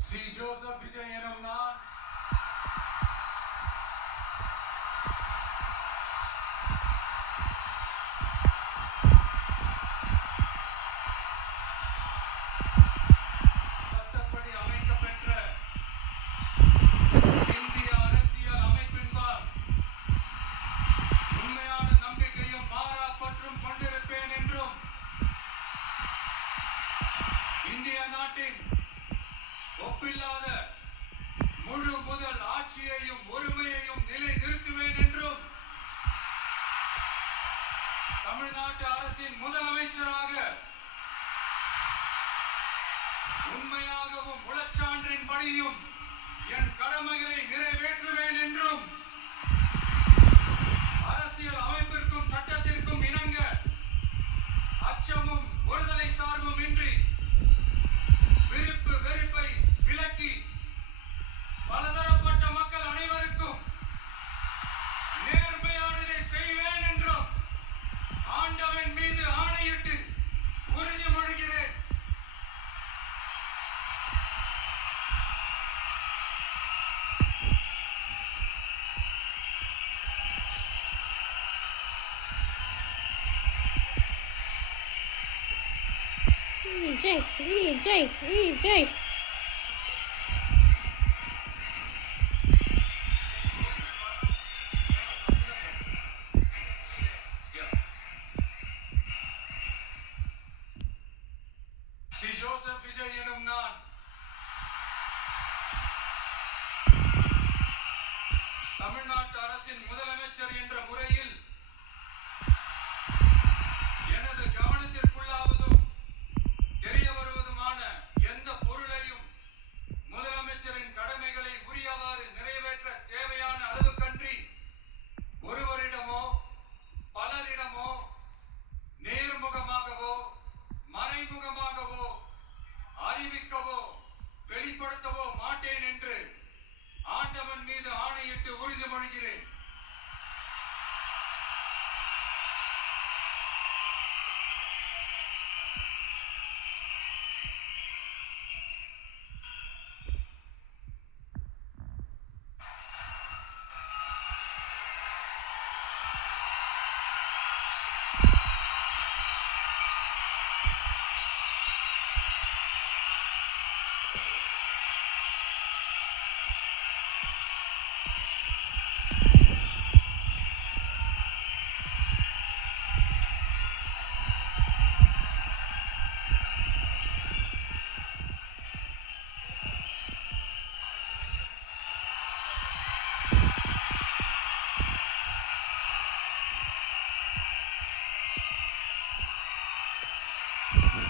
C Joseph Vijay எனும் நான் சட்டப்படி அமைக்கப்பெற்ற இந்திய அரசியல் அமைப்பின்பால் உண்மையான நம்பிக்கையும் மாறா பற்றும் கொண்டிருப்பேன் என்றும் இந்திய நாட்டின் ஒப்பில்லாத முழு முதல் ஆட்சியையும் ஒருமையையும் நிலை நிறுத்துவேன் என்றும் தமிழ்நாட்டு அரசின் முதலமைச்சராக உண்மையாகவும் உளச்சான்றின் படியும் என் கடமைகளை நிறைவேற்றுவேன் என்றும் அரசியல் அமைப்பிற்கும் சட்டத்திற்கும் இணங்க அச்சமும் ஒருதலை சார்பும் இன்றி விருப்பு வெறுப்பை விலக்கி பலதரப்பட்ட மக்கள் அனைவருக்கும் நேர்மையானதை செய்வேன் என்றும் ஆண்டவன் மீது ஆணையிட்டு உறுதிமொழிகிறேன். EJ. சி ஜோசப் விஜய் எனும் நான் தமிழ்நாட்டு அரசின் முதலமைச்சர் என்ற முறையில் எனது கவனத்திற்குள்ளாவதும் தெரிய வருவதுமான எந்த பொருளையும் முதலமைச்சரின் கடமைகளை உரியவாறு நிறைவேற்ற தேவையான அளவுக்கன்றி ஒருவரிடமோ பலரிடமோ நேர்முகமாகவோ மறைமுகமாகவோ அறிவிக்கவோ வெளிப்படுத்தவோ மாட்டேன் என்று ஆண்டவன் மீது ஆணையிட்டு உறுதிமொழிகிறேன்.